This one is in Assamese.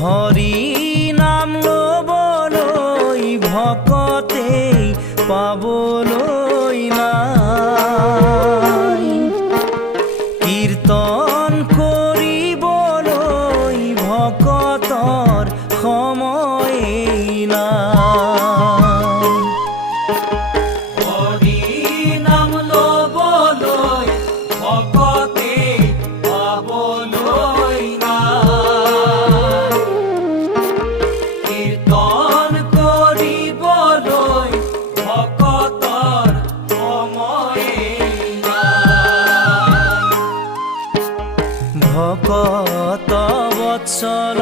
হৰি নাম লবলৈ ভকতে পাবলৈ নাই, কীৰ্তন কৰিবলৈ ভকতৰ সময়েই নাই। হৰি নাম লবলৈ ভকতে পাবলৈ নাই, কীৰ্তন কৰিবলৈ ভকতৰ সময়েই নাই। ভকত বৎসল